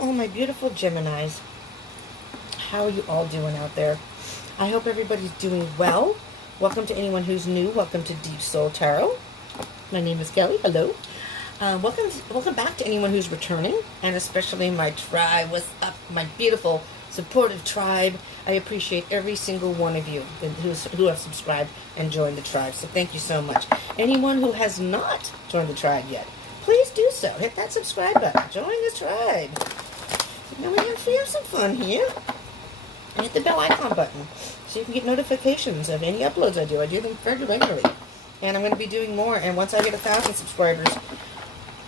all my beautiful Geminis. How are you all doing out there? I hope everybody's doing well. Welcome to anyone who's new. Welcome to Deep Soul Tarot. My name is Kelly. Hello. Welcome back to anyone who's returning, and especially my tribe. What's up, my beautiful, supportive tribe? I appreciate every single one of you who have subscribed and joined the tribe. So thank you so much. Anyone who has not joined the tribe yet, please do so. Hit that subscribe button. Join the tribe. Now we have some fun here. And hit the bell icon button so you can get notifications of any uploads I do. I do them fairly regularly. And I'm going to be doing more. And once I get 1,000 subscribers,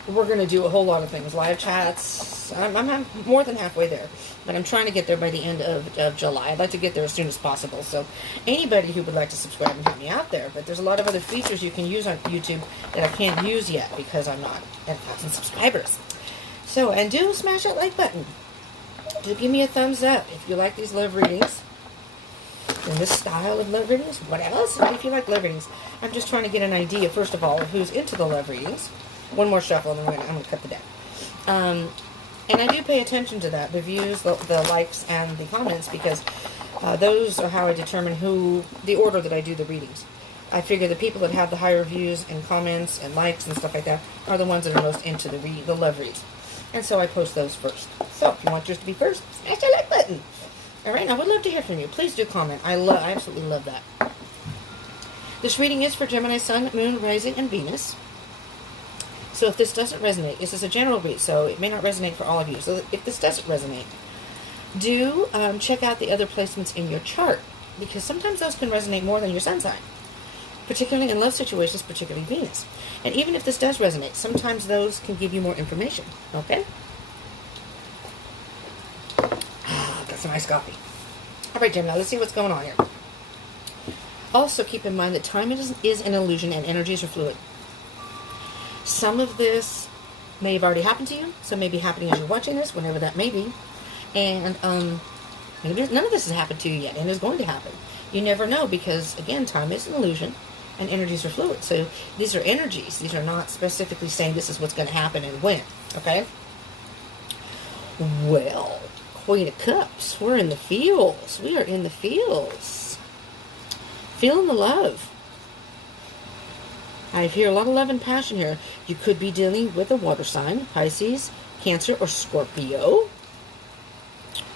we're going to do a whole lot of things. Live chats. I'm more than halfway there. But I'm trying to get there by the end of July. I'd like to get there as soon as possible. So anybody who would like to subscribe and hit me out there. But there's a lot of other features you can use on YouTube that I can't use yet because I'm not at 1,000 subscribers. So, and do smash that like button. Do give me a thumbs up if you like these love readings. And this style of love readings. What else? If you like love readings. I'm just trying to get an idea, first of all, of who's into the love readings. One more shuffle, and then I'm going to cut the deck. And I do pay attention to that, the views, the likes, and the comments, because those are how I determine the order that I do the readings. I figure the people that have the higher views and comments and likes and stuff like that are the ones that are most into the love reads. And so I post those first. So if you want yours to be first, smash that like button. All right, I would love to hear from you. Please do comment. I absolutely love that. This reading is for Gemini, Sun, Moon, Rising, and Venus. So if this doesn't resonate, this is a general read, so it may not resonate for all of you. So if this doesn't resonate, do check out the other placements in your chart, because sometimes those can resonate more than your sun sign, particularly in love situations, particularly Venus. And even if this does resonate, sometimes those can give you more information, okay? Got some nice coffee. All right, Gemini, let's see what's going on here. Also, keep in mind that time is an illusion and energies are fluid. Some of this may have already happened to you. Some may be happening as you're watching this, whenever that may be. And maybe none of this has happened to you yet, and is going to happen. You never know, because, again, time is an illusion, and energies are fluid. So these are energies. These are not specifically saying this is what's going to happen and when. Okay? Well, Queen of Cups. We're in the fields. We are in the fields. Feeling the love. I hear a lot of love and passion here. You could be dealing with a water sign, Pisces, Cancer, or Scorpio.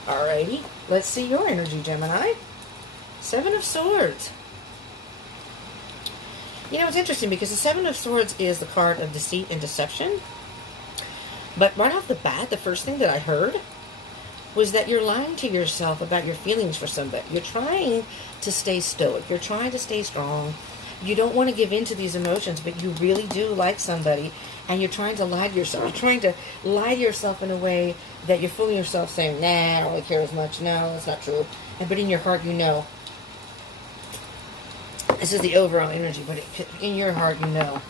Alrighty, let's see your energy, Gemini. 7 of Swords. You know, it's interesting because the 7 of Swords is the card of deceit and deception. But right off the bat, the first thing that I heard was that you're lying to yourself about your feelings for somebody. You're trying to stay stoic. You're trying to stay strong. You don't want to give in to these emotions, but you really do like somebody, and you're trying to lie to yourself. You're trying to lie to yourself in a way that you're fooling yourself, saying, nah, I don't really care as much. No, that's not true. But in your heart, you know. This is the overall energy, but in your heart, you know.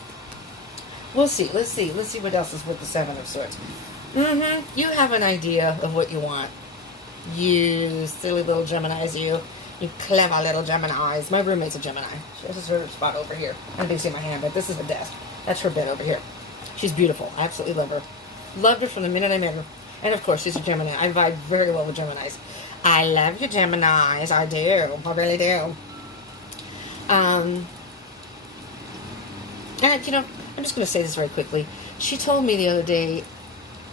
We'll see. Let's see. Let's see what else is with the 7 of Swords. You have an idea of what you want. You silly little Geminis, you. You clever little Geminis. My roommate's a Gemini. She has her spot over here. I didn't see my hand, but this is her desk. That's her bed over here. She's beautiful. I absolutely love her. Loved her from the minute I met her. And of course, she's a Gemini. I vibe very well with Geminis. I love you, Geminis. I do. I really do. And, you know, I'm just going to say this very quickly. She told me the other day,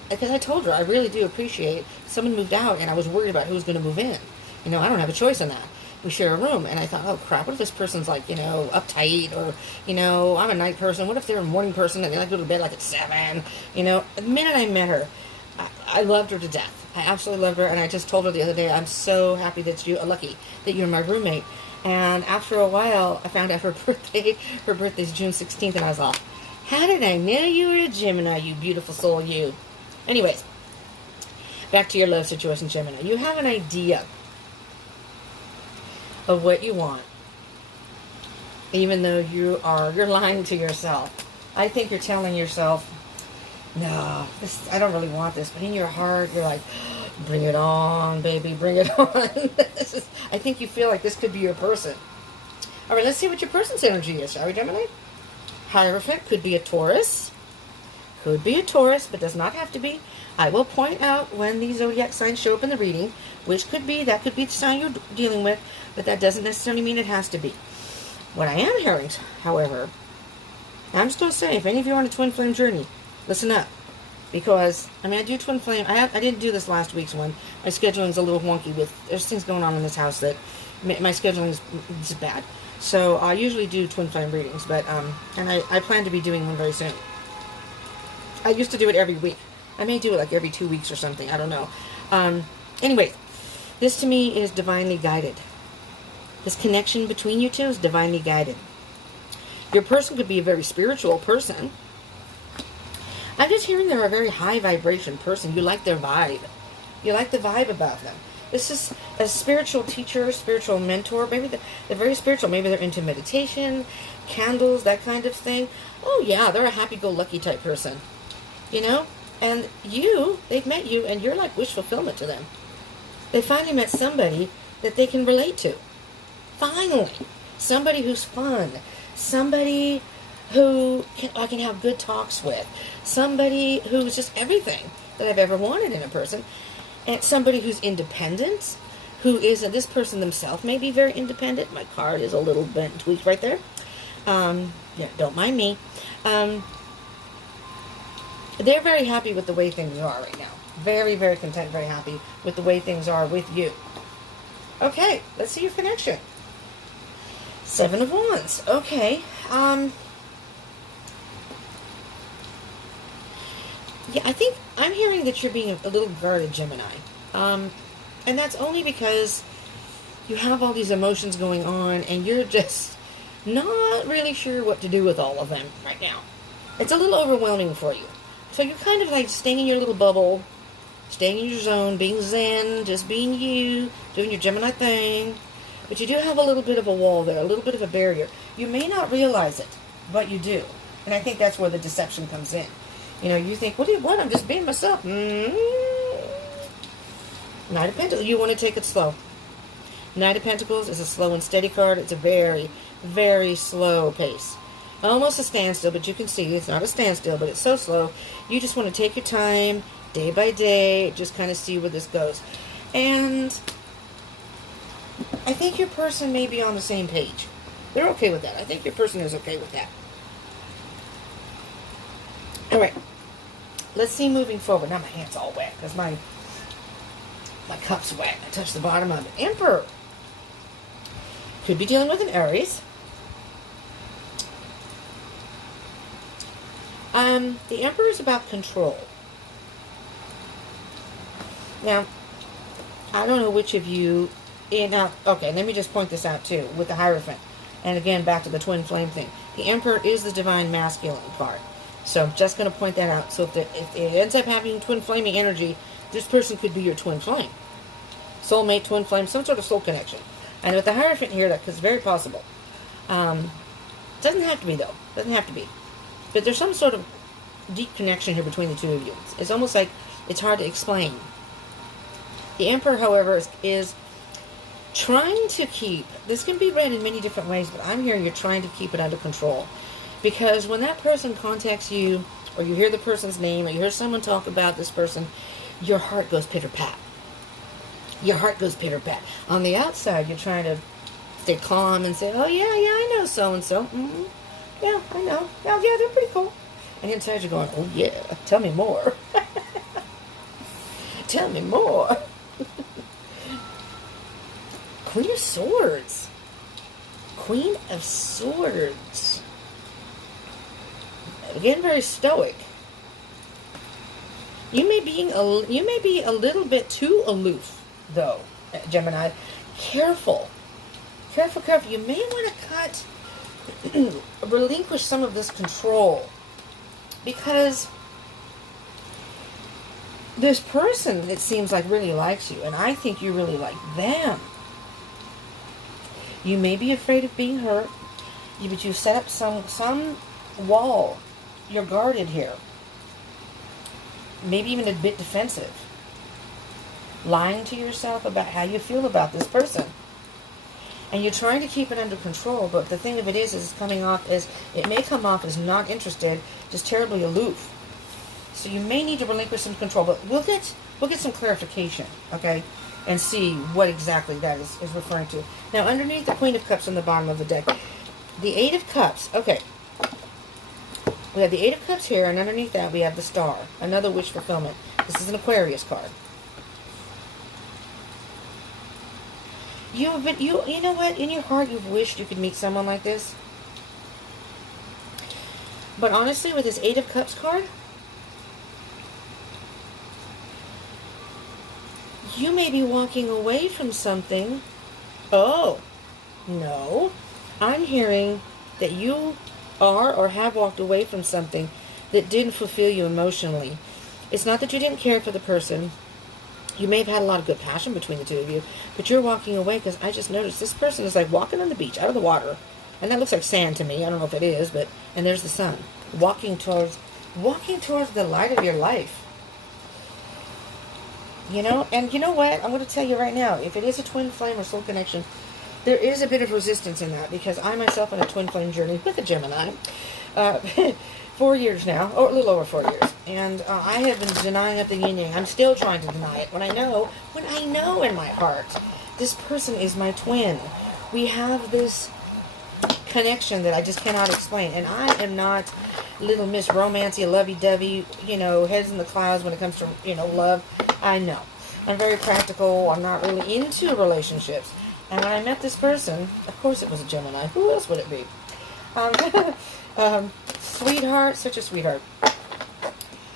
because I told her I really do appreciate someone moved out and I was worried about who was going to move in. You know, I don't have a choice in that. We share a room. And I thought, oh, crap, what if this person's like, you know, uptight, or, you know, I'm a night person. What if they're a morning person and they like to go to bed like at 7? You know, the minute I met her, I loved her to death. I absolutely loved her. And I just told her the other day, I'm so happy that lucky that you're my roommate. And after a while, I found out her birthday's June 16th. And I was like, how did I know you were a Gemini, you beautiful soul, you? Anyways, back to your love situation, Gemini. You have an idea of what you want, even though you're lying to yourself. I think you're telling yourself, no, I don't really want this, but in your heart, you're like, bring it on, baby, bring it on. I think you feel like this could be your person. All right, let's see what your person's energy is, shall we, Gemini? Hierophant could be a Taurus. Could be a Taurus, but does not have to be. I will point out when the zodiac signs show up in the reading, which that could be the sign you're dealing with, but that doesn't necessarily mean it has to be. What I am hearing, however, I'm just going to say, if any of you are on a twin flame journey, listen up. Because, I do twin flame. I didn't do this last week's one. My scheduling's a little wonky there's things going on in this house that my scheduling is bad. So I usually do twin flame readings, but, and I plan to be doing one very soon. I used to do it every week. I may do it like every 2 weeks or something. I don't know. Anyway, this to me is divinely guided. This connection between you two is divinely guided. Your person could be a very spiritual person. I'm just hearing they're a very high vibration person. You like their vibe. You like the vibe about them. This is a spiritual teacher, spiritual mentor. Maybe they're very spiritual. Maybe they're into meditation, candles, that kind of thing. Oh yeah, they're a happy-go-lucky type person. You know? And they've met you, and you're like wish fulfillment to them. They finally met somebody that they can relate to. Finally. Somebody who's fun. Somebody who I can have good talks with. Somebody who's just everything that I've ever wanted in a person. And somebody who's independent, this person themselves may be very independent. My card is a little bent and tweaked right there. Yeah, don't mind me. They're very happy with the way things are right now. Very, very content, very happy with the way things are with you. Okay, let's see your connection. 7 of Wands. Okay. Yeah, I think I'm hearing that you're being a little guarded, Gemini. And that's only because you have all these emotions going on and you're just not really sure what to do with all of them right now. It's a little overwhelming for you. So you're kind of like staying in your little bubble, staying in your zone, being zen, just being you, doing your Gemini thing. But you do have a little bit of a wall there, a little bit of a barrier. You may not realize it, but you do. And I think that's where the deception comes in. You know, you think, what? I'm just being myself. Knight of Pentacles, you want to take it slow. Knight of Pentacles is a slow and steady card. It's a very, very slow pace. Almost a standstill, but you can see it's not a standstill, but it's so slow. You just want to take your time, day by day, just kind of see where this goes. And I think your person may be on the same page. They're okay with that. I think your person is okay with that. All right. Let's see moving forward. Now my hand's all wet because my cup's wet. I touched the bottom of it. Emperor. Could be dealing with an Aries. The Emperor is about control. Now, I don't know which of you... okay, let me just point this out too, with the Hierophant. And again, back to the twin flame thing. The Emperor is the divine masculine card. So I'm just going to point that out. So if it ends up having twin flaming energy, this person could be your twin flame. Soulmate, twin flame, some sort of soul connection. And with the Hierophant here, that's very possible. Doesn't have to be, though. Doesn't have to be. But there's some sort of deep connection here between the two of you. It's almost like it's hard to explain. The Emperor, however, is trying to keep... This can be read in many different ways, but I'm hearing you're trying to keep it under control. Because when that person contacts you, or you hear the person's name, or you hear someone talk about this person, your heart goes pitter-pat. Your heart goes pitter-pat. On the outside, you're trying to stay calm and say, oh, yeah, I know so-and-so. Mm-hmm. Yeah, I know. Oh, yeah, they're pretty cool. And inside you're going, oh, yeah, tell me more. Tell me more. Queen of Swords. Queen of Swords. Again, very stoic. You may be a little bit too aloof, though, Gemini. Careful. Careful. You may want to relinquish some of this control. Because this person, it seems like, really likes you. And I think you really like them. You may be afraid of being hurt. But you set up some wall. You're guarded here. Maybe even a bit defensive. Lying to yourself about how you feel about this person. And you're trying to keep it under control, but the thing of it is it's coming off as, it may come off as not interested, just terribly aloof. So you may need to relinquish some control, but we'll get some clarification, okay, and see what exactly that is referring to. Now, underneath the Queen of Cups on the bottom of the deck, the Eight of Cups. Okay, we have the Eight of Cups here, and underneath that we have the Star, another wish fulfillment. This is an Aquarius card. You know what? In your heart, you've wished you could meet someone like this. But honestly, with this Eight of Cups card, you may be walking away from something. Oh, no. I'm hearing that you are or have walked away from something that didn't fulfill you emotionally. It's not that you didn't care for the person. You may have had a lot of good passion between the two of you, but you're walking away because I just noticed this person is like walking on the beach, out of the water. And that looks like sand to me. I don't know if it is, but, and there's the sun. Walking towards the light of your life. You know, and you know what? I'm going to tell you right now, if it is a twin flame or soul connection, there is a bit of resistance in that, because I myself on a twin flame journey with a Gemini, 4 years now, or a little over 4 years, and I have been denying up the yin yang. I'm still trying to deny it when I know in my heart, this person is my twin. We have this connection that I just cannot explain, and I am not little Miss Romancy, lovey-dovey, you know, heads in the clouds when it comes to, you know, love. I know. I'm very practical. I'm not really into relationships. And when I met this person, of course it was a Gemini. Who else would it be? Sweetheart, such a sweetheart.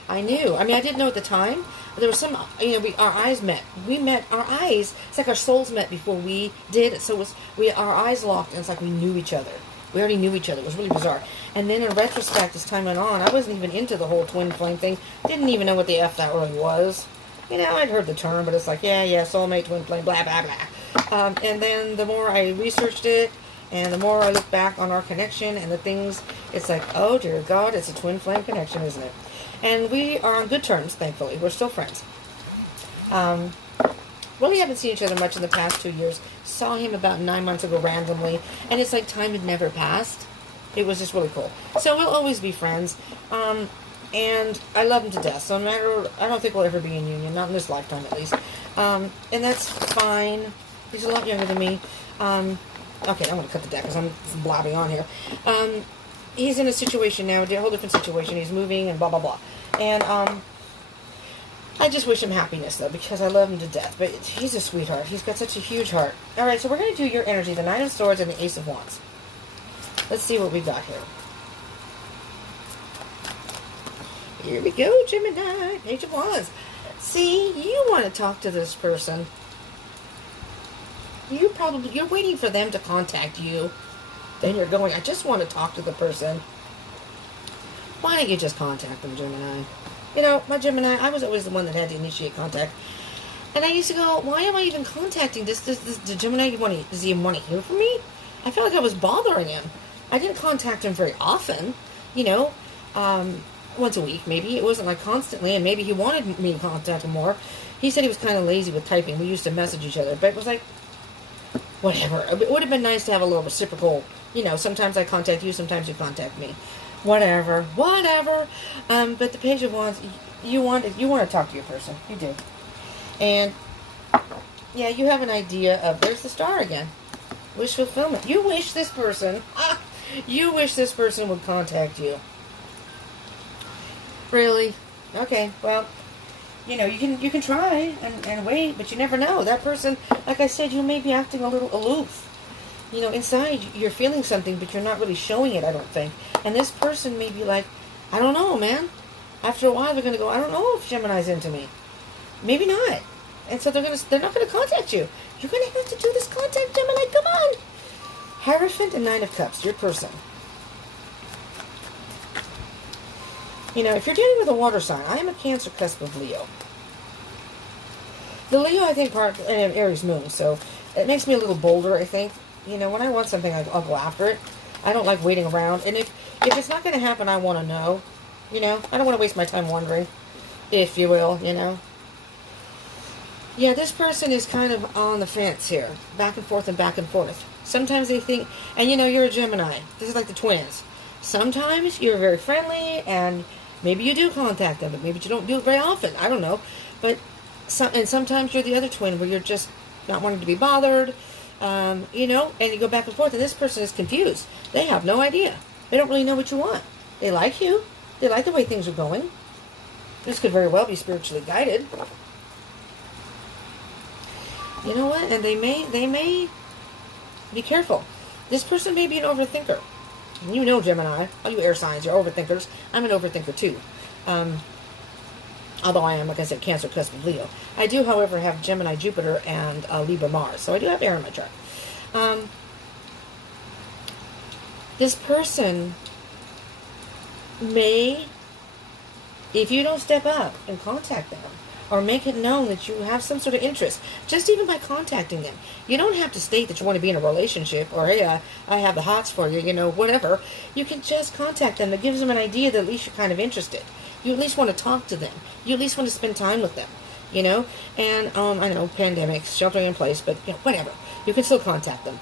I knew. I mean, I didn't know at the time. There was some, you know, our eyes met. We met, our eyes, it's like our souls met before we did. So it was, our eyes locked, and it's like we knew each other. We already knew each other. It was really bizarre. And then in retrospect, as time went on, I wasn't even into the whole twin flame thing. Didn't even know what the F that really was. You know, I'd heard the term, but it's like, yeah, soulmate, twin flame, blah, blah, blah. And then the more I researched it, and the more I look back on our connection and the things, it's like, oh, dear God, it's a twin flame connection, isn't it? And we are on good terms, thankfully. We're still friends. Really haven't seen each other much in the past 2 years. Saw him about 9 months ago randomly, and it's like time had never passed. It was just really cool. So we'll always be friends. And I love him to death. So no matter, I don't think we'll ever be in union, not in this lifetime at least. And that's fine. He's a lot younger than me. Okay, I'm going to cut the deck because I'm blabbing on here. He's in a situation now, a whole different situation. He's moving and blah, blah, blah. And I just wish him happiness, though, because I love him to death. But he's a sweetheart. He's got such a huge heart. All right, so we're going to do your energy, the Nine of Swords and the Ace of Wands. Let's see what we got here. Here we go, Gemini, Page of Wands. See, you want to talk to this person. You're waiting for them to contact you. Then you're going, I just want to talk to the person. Why don't you just contact them, Gemini? You know, my Gemini, I was always the one that had to initiate contact. And I used to go, why am I even contacting this Gemini? Does he even want to hear from me? I felt like I was bothering him. I didn't contact him very often, you know, once a week maybe. It wasn't like constantly, and maybe he wanted me to contact him more. He said he was kind of lazy with typing. We used to message each other, but it was like, whatever. It would have been nice to have a little reciprocal, you know, sometimes I contact you, sometimes you contact me. Whatever. But the Page of Wands, you want to talk to your person. You do. And, yeah, you have an idea of, there's the Star again. Wish fulfillment. You wish this person would contact you. Really? Okay, well, you know, you can try and wait, but you never know. That person, like I said, you may be acting a little aloof. You know, inside you're feeling something, but you're not really showing it, I don't think. And this person may be like, I don't know, man. After a while, they're going to go, I don't know if Gemini's into me. Maybe not. And so they're not going to contact you. You're going to have to do this contact, Gemini. Come on. Hierophant and Nine of Cups, your person. You know, if you're dealing with a water sign, I am a Cancer cusp of Leo. The Leo, I think, part in Aries moon, so it makes me a little bolder, I think. You know, when I want something, I'll go after it. I don't like waiting around. And if it's not going to happen, I want to know. You know, I don't want to waste my time wondering, if you will, you know. Yeah, this person is kind of on the fence here. Back and forth and back and forth. Sometimes they think, and you know, you're a Gemini. This is like the twins. Sometimes you're very friendly and Maybe you do contact them, but maybe you don't do it very often. I don't know. But sometimes you're the other twin where you're just not wanting to be bothered, and you go back and forth, and this person is confused. They have no idea. They don't really know what you want. They like you. They like the way things are going. This could very well be spiritually guided. You know what? And they may be careful. This person may be an overthinker. You know, Gemini, all you air signs, you're overthinkers. I'm an overthinker too. Although I am, like I said, Cancer, cusp of Leo. I do, however, have Gemini, Jupiter, and Libra, Mars. So I do have air in my chart. This person may, if you don't step up and contact them, or make it known that you have some sort of interest, just even by contacting them. You don't have to state that you want to be in a relationship, or, hey, I have the hots for you, whatever. You can just contact them. It gives them an idea that at least you're kind of interested. You at least want to talk to them. You at least want to spend time with them, And I know, pandemics, sheltering in place, but, whatever. You can still contact them.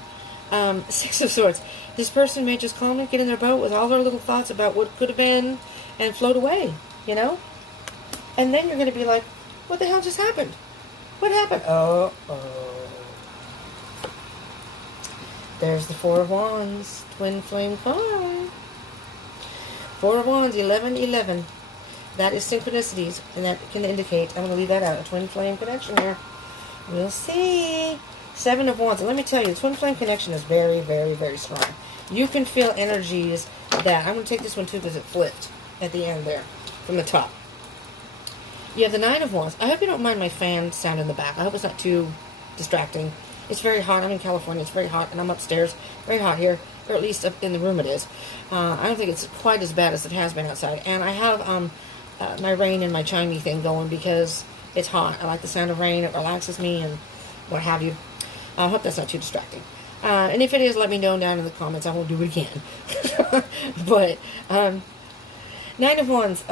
Six of Swords. This person may just calmly get in their boat with all their little thoughts about what could have been and float away, And then you're going to be like, what the hell just happened? What happened? Oh. There's the Four of Wands, twin flame card. Four of Wands, 11-11. That is synchronicities, and that can indicate, I'm going to leave that out, a twin flame connection here. We'll see. Seven of Wands. And let me tell you, the twin flame connection is very, very, very strong. You can feel energies that, I'm going to take this one too because it flipped at the end there, from the top. You have the Nine of Wands. I hope you don't mind my fan sound in the back. I hope it's not too distracting. It's very hot. I'm in California. It's very hot, and I'm upstairs. Very hot here, or at least up in the room it is. I don't think it's quite as bad as it has been outside. And I have my rain and my chimey thing going because it's hot. I like the sound of rain. It relaxes me and what have you. I hope that's not too distracting. And if it is, let me know down in the comments. I won't do it again. But Nine of Wands.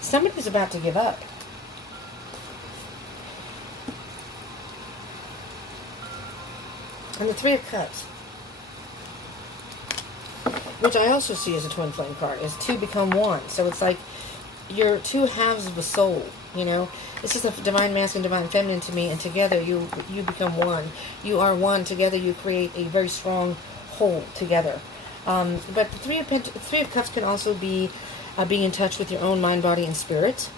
Somebody's about to give up. And the Three of Cups, which I also see as a twin flame card, is two become one. So it's like you're two halves of a soul, It's just a divine masculine, divine feminine to me, and together you become one. You are one. Together you create a very strong whole together. But the Three of Cups can also be being in touch with your own mind, body, and spirit,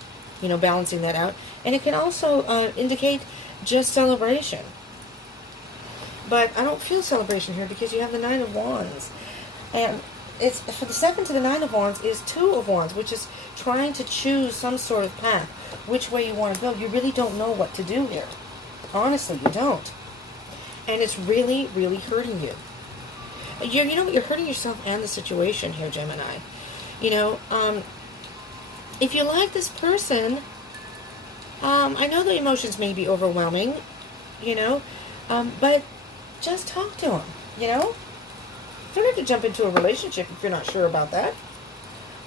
balancing that out. And it can also indicate just celebration. But I don't feel celebration here because you have the Nine of Wands. And it's for the second to the Nine of Wands is Two of Wands, which is trying to choose some sort of path, which way you want to go. You really don't know what to do here. Honestly, you don't. And it's really, really hurting you. You're hurting yourself and the situation here, Gemini. If you like this person, I know the emotions may be overwhelming, but just talk to them, You don't have to jump into a relationship if you're not sure about that.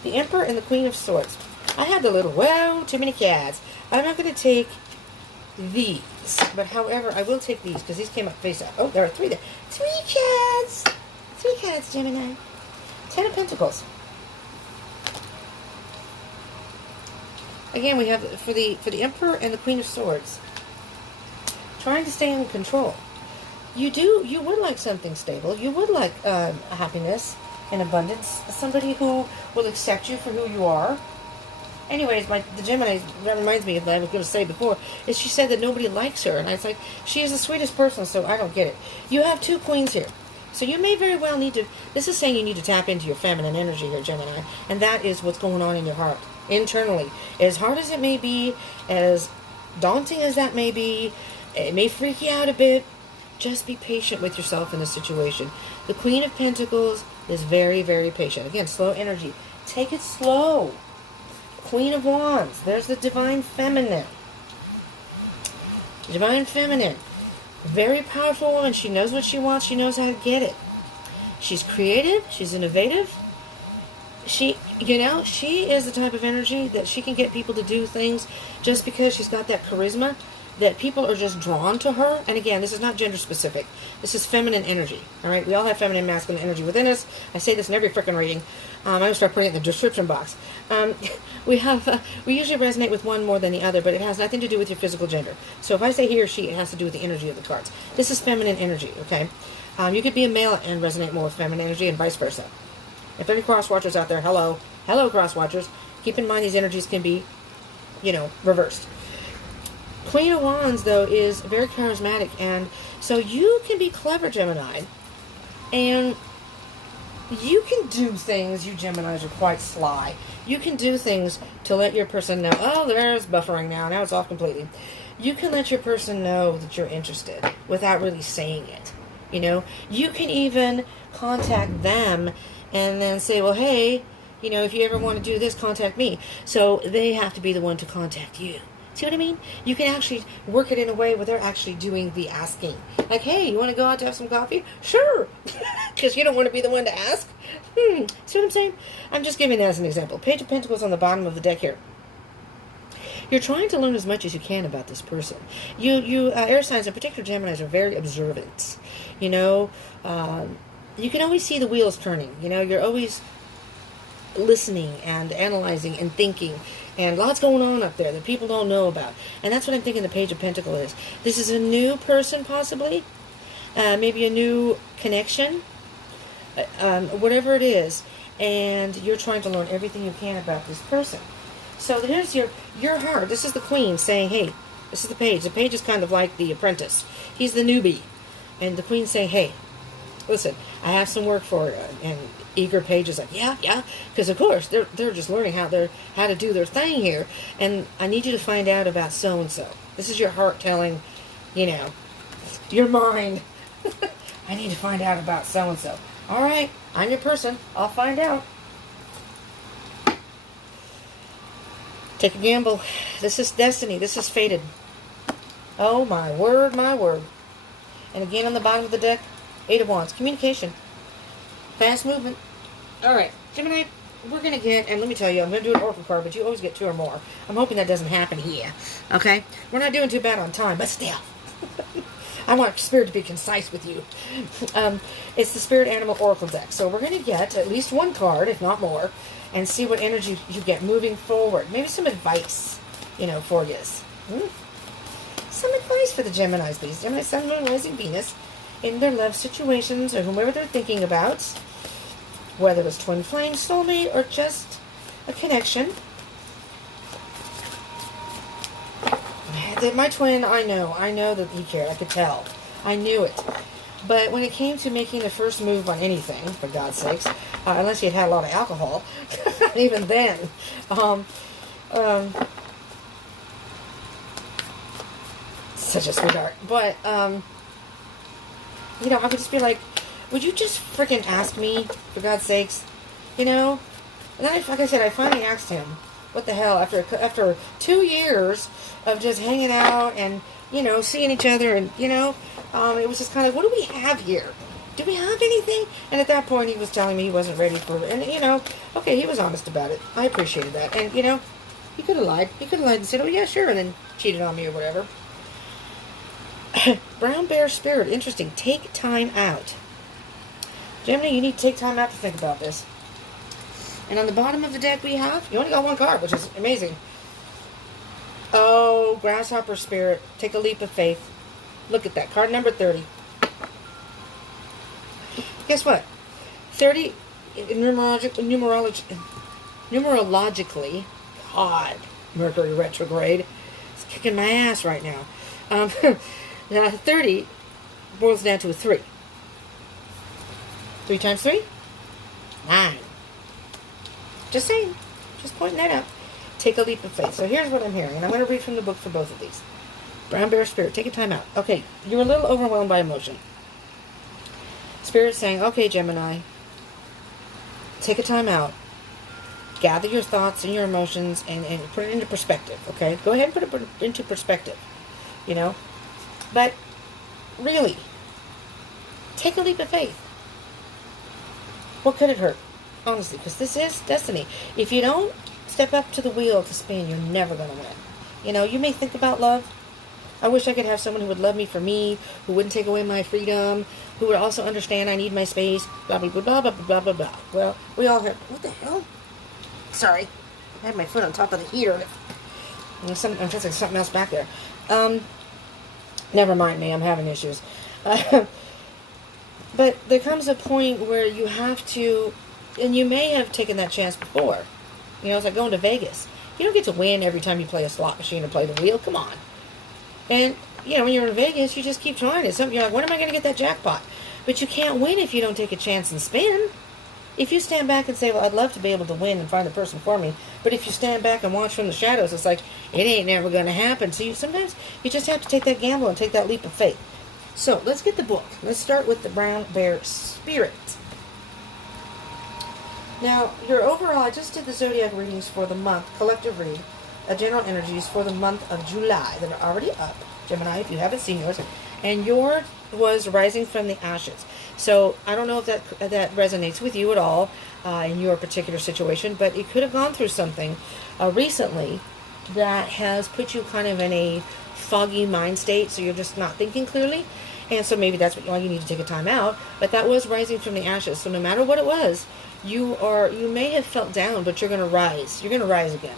The Emperor and the Queen of Swords. I had the little, too many cats. I'm not going to take these, but however, I will take these because these came up face up. Oh, there are three there. Three cats. Three cats, Gemini. Ten of Pentacles. Again, we have for the Emperor and the Queen of Swords. Trying to stay in control. You would like something stable. You would like happiness and abundance. Somebody who will accept you for who you are. Anyways, the Gemini, that reminds me of what I was going to say before, is she said that nobody likes her. And I was like, she is the sweetest person, so I don't get it. You have two queens here. So you may very well need to, this is saying you need to tap into your feminine energy here, Gemini. And that is what's going on in your heart, internally. As hard as it may be, as daunting as that may be, it may freak you out a bit. Just be patient with yourself in this situation. The Queen of Pentacles is very, very patient. Again, slow energy. Take it slow. Queen of Wands. There's the Divine Feminine. Divine Feminine. Very powerful woman. She knows what she wants. She knows how to get it. She's creative. She's innovative. She is the type of energy that she can get people to do things just because she's got that charisma. that people are just drawn to her. And again, this is not gender specific. This is feminine energy. All right, we all have feminine, masculine energy within us. I say this in every freaking reading. I'm going to start putting it in the description box. We usually resonate with one more than the other, but it has nothing to do with your physical gender. So if I say he or she, it has to do with the energy of the cards. This is feminine energy, okay? You could be a male and resonate more with feminine energy and vice versa. If there are any cross watchers out there, hello cross watchers. Keep in mind these energies can be, reversed. Queen of Wands, though, is very charismatic, and so you can be clever, Gemini, and you can do things. You Geminis are quite sly. You can do things to let your person know, oh, there's buffering now it's off completely. You can let your person know that you're interested without really saying it. You can even contact them and then say, well, hey, if you ever want to do this, contact me. So they have to be the one to contact you. See what I mean? You can actually work it in a way where they're actually doing the asking. Like, hey, you want to go out to have some coffee? Sure. Because you don't want to be the one to ask. See what I'm saying? I'm just giving that as an example. Page of Pentacles on the bottom of the deck here. You're trying to learn as much as you can about this person. You air signs, in particular Geminis, are very observant. You can always see the wheels turning. You're always listening and analyzing and thinking, and lots going on up there that people don't know about. And that's what I'm thinking the Page of Pentacles is. This is a new person, possibly, maybe a new connection, whatever it is, and you're trying to learn everything you can about this person. So here's your heart. This is the Queen saying, hey, this is the Page. The Page is kind of like the apprentice. He's the newbie, and the Queen's saying, hey, listen, I have some work for you. And eager Page is like, yeah, because of course they're just learning how to do their thing here, and I need you to find out about so and so. This is your heart telling, your mind, I need to find out about so and so. All right, I'm your person. I'll find out. Take a gamble. This is destiny. This is fated. Oh my word, my word. And again on the bottom of the deck, 8 of Wands, communication. Fast movement. Alright, Gemini, we're going to get, and let me tell you, I'm going to do an oracle card, but you always get 2 or more. I'm hoping that doesn't happen here. Okay? We're not doing too bad on time, but still. I want Spirit to be concise with you. It's the Spirit Animal Oracle deck. So we're going to get at least 1 card, if not more, and see what energy you get moving forward. Maybe some advice, for you. Some advice for the Geminis, please. Gemini, Sun, Moon, Rising, Venus, in their love situations or whomever they're thinking about, whether it's twin flame, soulmate, or just a connection. My twin, I know that he cared. I could tell. I knew it. But when it came to making the first move on anything, for God's sakes, unless he had a lot of alcohol, even then, such a sweetheart. But, I would just be like, would you just freaking ask me, for God's sakes? And then, like I said, I finally asked him, what the hell, after 2 years of just hanging out and, seeing each other, and, it was just kind of, what do we have here? Do we have anything? And at that point, he was telling me he wasn't ready for it. And, okay, he was honest about it. I appreciated that. And, he could have lied. He could have lied and said, oh, yeah, sure, and then cheated on me or whatever. Brown Bear Spirit, interesting. Take time out. Gemini, you need to take time out to think about this. And on the bottom of the deck we have, you only got 1 card, which is amazing. Oh, Grasshopper Spirit, take a leap of faith. Look at that, card number 30. Guess what? 30, numerologically, God, Mercury retrograde, it's kicking my ass right now. 30 boils down to a 3. 3 times 3? 9. Just saying. Just pointing that out. Take a leap of faith. So here's what I'm hearing, and I'm going to read from the book for both of these. Brown Bear Spirit, take a time out. Okay, you're a little overwhelmed by emotion. Spirit's saying, okay, Gemini, take a time out. Gather your thoughts and your emotions and put it into perspective, okay? Go ahead and put it into perspective, But, really, take a leap of faith. What could it hurt? Honestly, because this is destiny. If you don't step up to the wheel to spin, you're never going to win. You may think about love, I wish I could have someone who would love me for me, who wouldn't take away my freedom, who would also understand I need my space, blah, blah, blah, blah, blah, blah, blah, blah. Well, we all have... What the hell? Sorry. I have my foot on top of the heater. There's like something else back there. Never mind me. I'm having issues. But there comes a point where you have to... And you may have taken that chance before. You know, it's like going to Vegas. You don't get to win every time you play a slot machine or play the wheel. Come on. And, you know, when you're in Vegas, you just keep trying it. You're like, when am I going to get that jackpot? But you can't win if you don't take a chance and spin. If you stand back and say, well, I'd love to be able to win and find the person for me. But if you stand back and watch from the shadows, it's like, it ain't never going to happen. So sometimes you just have to take that gamble and take that leap of faith. So let's get the book. Let's start with the Brown Bear Spirit. Now, your overall, I just did the zodiac readings for the month, collective read, general energies for the month of July that are already up. Gemini, if you haven't seen yours. And yours was Rising from the Ashes. So I don't know if that resonates with you at all in your particular situation, but it could have gone through something recently that has put you kind of in a foggy mind state, so you're just not thinking clearly. And so maybe that's why you need to take a time out. But that was Rising from the Ashes. So no matter what it was, you may have felt down, but you're going to rise. You're going to rise again.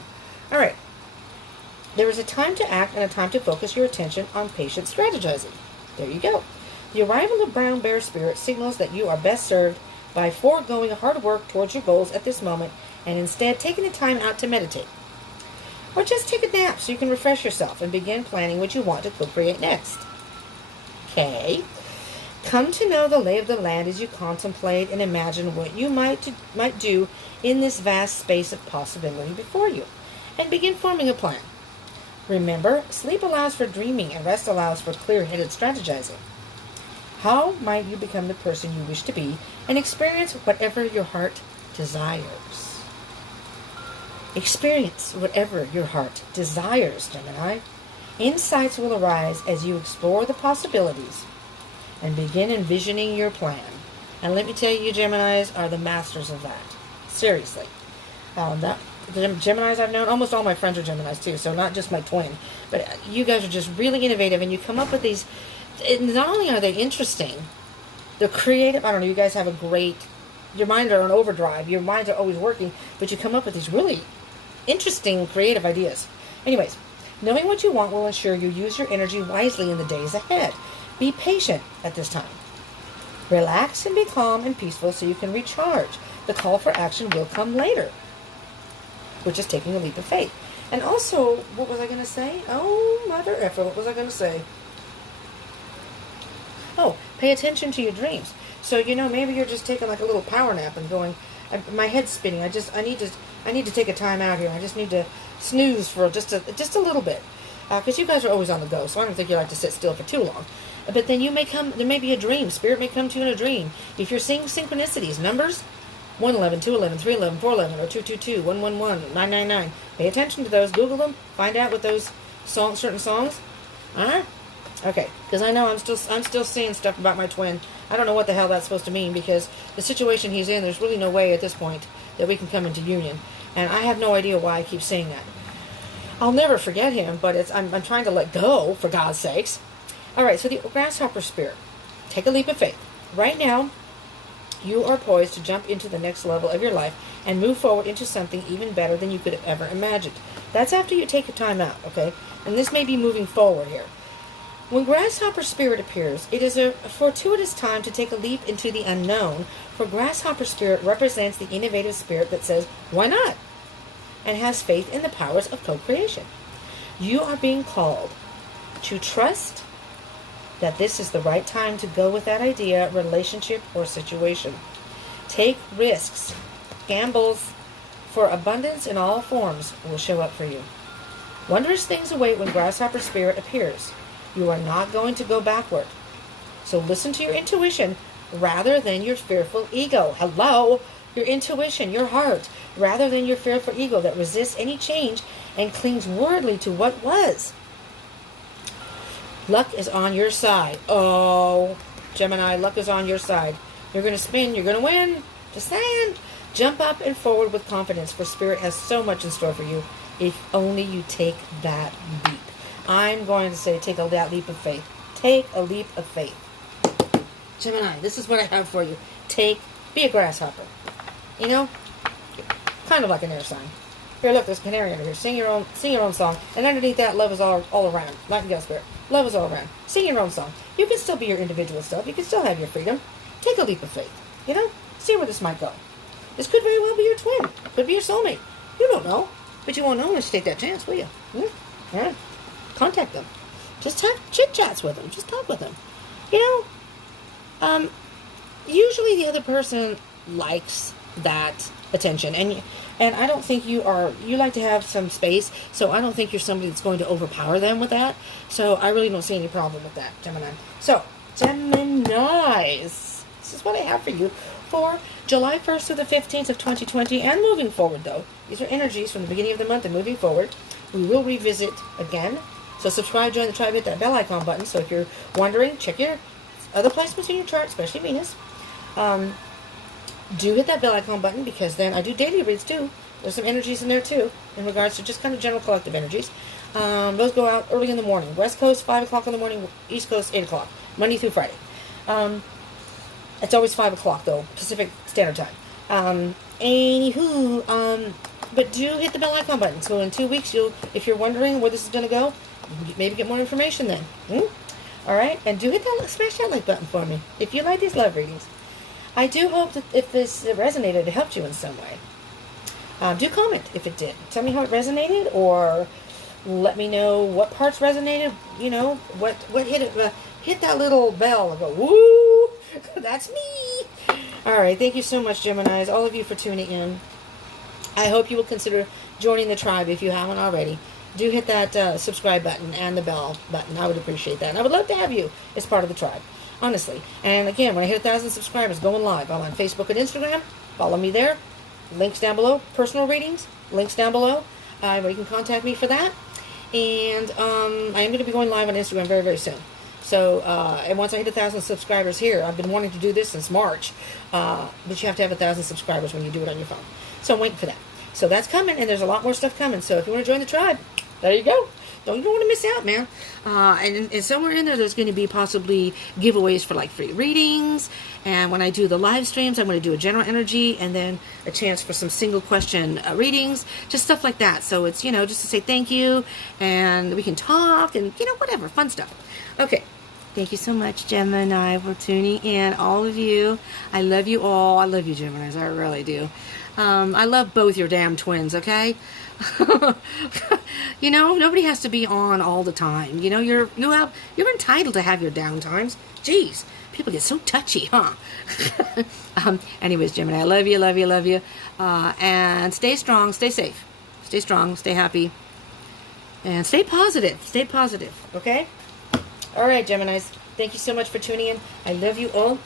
All right. There is a time to act and a time to focus your attention on patient strategizing. There you go. The arrival of Brown Bear Spirit signals that you are best served by foregoing hard work towards your goals at this moment and instead taking the time out to meditate. Or just take a nap so you can refresh yourself and begin planning what you want to co-create next. Okay. Come to know the lay of the land as you contemplate and imagine what you might do in this vast space of possibility before you, and begin forming a plan. Remember, sleep allows for dreaming and rest allows for clear-headed strategizing. How might you become the person you wish to be and experience whatever your heart desires? Experience whatever your heart desires, Gemini. Insights will arise as you explore the possibilities and begin envisioning your plan. And let me tell you, Geminis are the masters of that. Seriously. The Geminis I've known, almost all my friends are Geminis too, so not just my twin. But you guys are just really innovative, and you come up with these... Not only are they interesting, they're creative. I don't know, you guys have a great... Your minds are on overdrive. Your minds are always working, but you come up with these really interesting, creative ideas. Anyways, knowing what you want will ensure you use your energy wisely in the days ahead. Be patient at this time. Relax and be calm and peaceful so you can recharge. The call for action will come later, which is taking a leap of faith. And also, what was I going to say? Oh, mother effer, what was I going to say? Oh, pay attention to your dreams. So, you know, maybe you're just taking like a little power nap and going, my head's spinning. I need to take a time out here. I just need to snooze for just a little bit. Because you guys are always on the go, so I don't think you like to sit still for too long. But then there may be a dream. Spirit may come to you in a dream. If you're seeing synchronicities, numbers, 111, 211, 311, 411, or 222, 111, 999. Pay attention to those. Google them. Find out what those certain songs. Alright? Okay. Because I know I'm still seeing stuff about my twin. I don't know what the hell that's supposed to mean, because the situation he's in, there's really no way at this point that we can come into union. And I have no idea why I keep saying that. I'll never forget him, but I'm trying to let go, for God's sakes. All right, so the grasshopper spirit. Take a leap of faith. Right now, you are poised to jump into the next level of your life and move forward into something even better than you could have ever imagined. That's after you take your time out, okay? And this may be moving forward here. When grasshopper spirit appears, it is a fortuitous time to take a leap into the unknown, for grasshopper spirit represents the innovative spirit that says, why not? And has faith in the powers of co-creation. You are being called to trust that this is the right time to go with that idea, relationship, or situation. Take risks. Gambles for abundance in all forms will show up for you. Wondrous things await when grasshopper spirit appears. You are not going to go backward. So listen to your intuition rather than your fearful ego. Hello? Your intuition, your heart, rather than your fearful ego that resists any change and clings worldly to what was. Luck is on your side. Oh, Gemini, luck is on your side. You're going to spin. You're going to win. Just saying. Jump up and forward with confidence, for Spirit has so much in store for you if only you take that leap. I'm going to say take that leap of faith. Take a leap of faith. Gemini, this is what I have for you. Be a grasshopper. You know, kind of like an air sign. Here, look, there's a canary under here. Sing your own song. And underneath that, love is all around. Nightingale spirit. Love is all around. Sing your own song. You can still be your individual self. You can still have your freedom. Take a leap of faith. You know, see where this might go. This could very well be your twin. Could be your soulmate. You don't know. But you won't know unless you take that chance, will you? Yeah. Contact them. Just chit-chats with them. Just talk with them. You know, usually the other person likes that attention, and I don't think you like to have some space, so I don't think you're somebody that's going to overpower them with that. So I really don't see any problem with that, Gemini. So Geminis, this is what I have for you for July 1st to the 15th of 2020, and moving forward, though. These are energies from the beginning of the month and moving forward. We will revisit again. So subscribe, join the tribe, hit that bell icon button. So if you're wondering, check your other placements in your chart, especially Venus. Do hit that bell icon button, because then I do daily reads too. There's some energies in there too, in regards to just kind of general collective energies. Those go out early in the morning. West Coast, 5 o'clock in the morning. East Coast, 8 o'clock. Monday through Friday. It's always 5 o'clock, though, Pacific Standard Time. But do hit the bell icon button. So in 2 weeks, if you're wondering where this is going to go, maybe get more information then. All right? And do hit that, smash that like button for me if you like these love readings. I do hope that if this resonated, it helped you in some way. Do comment if it did. Tell me how it resonated, or let me know what parts resonated. You know, what hit it. Hit that little bell and go, woo, that's me. All right, thank you so much, Geminis, all of you for tuning in. I hope you will consider joining the tribe if you haven't already. Do hit that subscribe button and the bell button. I would appreciate that. And I would love to have you as part of the tribe, honestly. And again, when I hit 1,000 subscribers, going live. I'm on Facebook and Instagram. Follow me there. Links down below. Personal readings. Links down below. Where you can contact me for that. And I am going to be going live on Instagram very, very soon. So, and once I hit 1,000 subscribers here, I've been wanting to do this since March. But you have to have 1,000 subscribers when you do it on your phone. So I'm waiting for that. So that's coming, and there's a lot more stuff coming. So if you want to join the tribe, there you go. You don't want to miss out, man. And somewhere in there's going to be possibly giveaways for like free readings. And when I do the live streams, I'm going to do a general energy and then a chance for some single question readings, just stuff like that. So it's, you know, just to say thank you, and we can talk and, you know, whatever, fun stuff. Okay. Thank you so much, Gemini, for tuning in. All of you. I love you all. I love you, Geminis. I really do. I love both your damn twins, okay? You know, nobody has to be on all the time. You know, you're entitled to have your down times. Jeez, people get so touchy, huh? Anyways, Gemini, I love you, love you, love you. And stay strong, stay safe. Stay strong, stay happy. And stay positive. Stay positive, okay? All right, Geminis. Thank you so much for tuning in. I love you all.